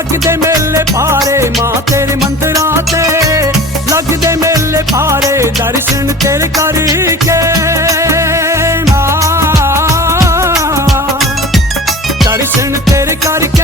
ਲੱਗਦੇ ਮੇਲੇ ਪਾਰੇ ਮਾ ਤੇਰੇ ਮੰਦਰਾਂ ਤੇ। ਲੱਗਦੇ ਮੇਲੇ ਪਾਰੇ ਦਰਸ਼ਨ ਤੇਰੇ ਕਰਕੇ। ਮਾਂ ਦਰਸ਼ਨ ਤੇਰੇ ਕਰਕੇ।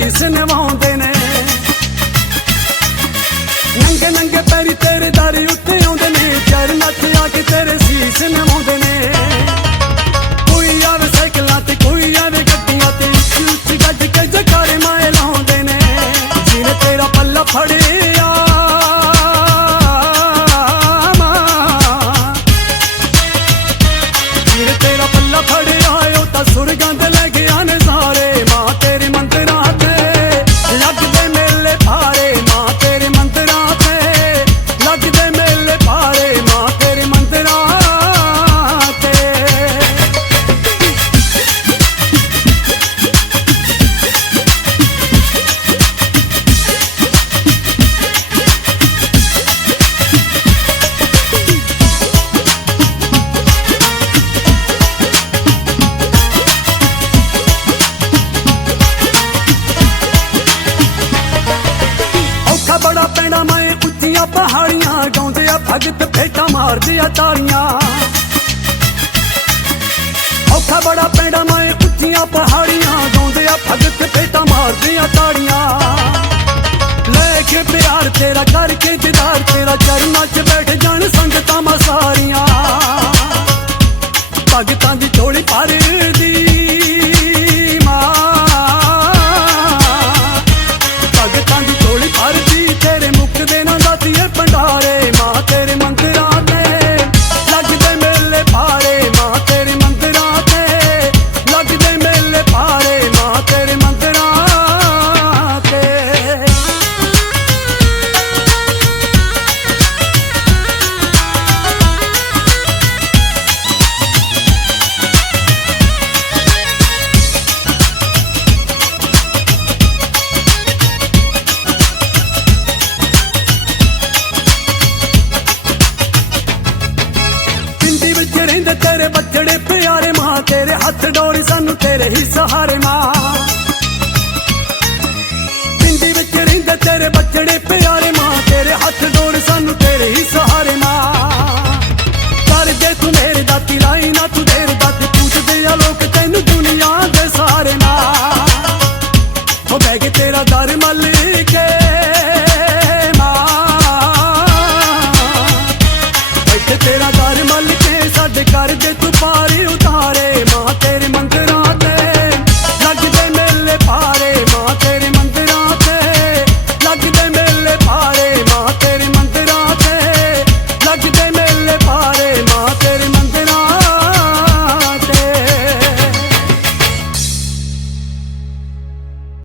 ਰੀਸ ਨਵਾਉਂਦੇ ਨੇ। ਨੰਗੇ ਨੰਗੇ ਪੈਰੀ ਤੇਰੇ ਦਾਰੀ ਉੱਤੇ ਆਉਂਦੇ ਨੇ। ਚਰਨ ਹੱਥ ਆ ਕੇ ਤੇਰੇ ਸੀਸ ਨਵਾਉਂਦੇ ਪਹਾੜੀਆਂ ਡਾਉਂਦੇ ਆ ਭਗਤ ਭੇਟਾ ਮਾਰਦੇ ਆ ਤਾਰੀਆਂ ਔਖਾ ਬੜਾ ਪੈਂਡਾ ਮੈਂ ਉੱਚੀਆਂ ਪਹਾੜੀਆਂ ਡਾਉਂਦੇ ਆ ਭਗਤ ਭੇਟਾ ਮਾਰਦੇ ਆ ਤਾੜੀਆਂ। ਲੈ ਕੇ ਪਿਆਰ ਤੇਰਾ ਕਰਕੇ ਜਿਦਾਰ ਤੇਰਾ ਚਰਨਾਂ 'ਚ ਬੈਠ ਜਾਣ ਸੰਗਤਾਂ ਮਸਾਰੀਆਂ ਤੇਰੇ ਹੀ ਸਹਾਰੇ ਮਾਂ ਪਿੰਡੀ ਵਿੱਚ ਰਹਿੰਦੇ ਤੇਰੇ ਬੱਚੜੇ ਪਿਆਰੇ ਮਾਂ, ਤੇਰੇ ਹੱਥ ਡੋਰ ਸਾਨੂੰ ਤੇਰੇ ਹੀ ਸਹਾਰੇ ਮਾਂ ਕਰ ਦੇ ਤੂੰ ਮੇਰੇ ਦਾਤੀ ਲਾਈ ਨਾ ਤੂੰ ਦੇਰ ਦਾਤ ਪੁੱਛਦੇ ਆ ਲੋਕ ਤੈਨੂੰ ਦੁਨੀਆ ਦੇ ਸਹਾਰੇ ਮਾਂ ਹੋ ਬੈਗ ਤੇਰਾ ਦਰ ਮੱਲ ਕੇ ਮਾਂ। ਤੇਰਾ ਦਰ ਮੱਲ ਕੇ ਸਾਡੇ ਕਰ ਦੇ ਤੂੰ ਪਾਰੀ ਉਤਾਰ।